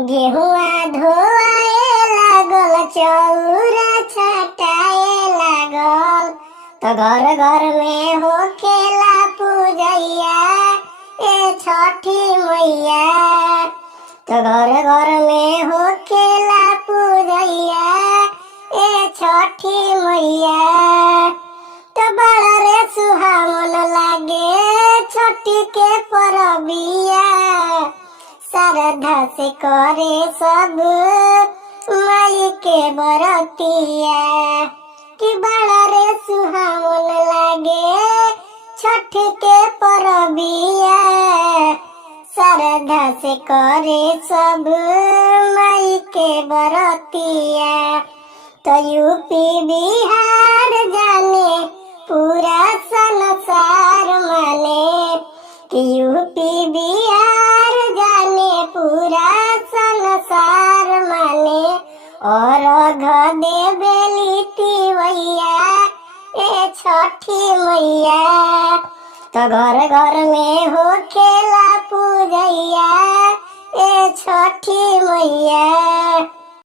गेहुआ धोआए लागल, चौरा छटाए लागल। तो घर घर में होखेला पूजैया ए छठी मैया। तो घर घर में होखेला पूजैया ए छठी मैया। तो बड़ा रे सुहावन लागे छठी के परबिया। श्रद्धा से करे सब माई के बरतिया। कि बड़ा रे सुहावन लागे छठ के परबिया। श्रद्धा से करे सब माई के बरतिया। तो यूपी बिहार जाने पूरा संसार माने। कि यूपी बिहार जाने पूरा संसार माने। और घ देवेली तिवैया ए छठी मैया। तो घर घर में होखेला पूजा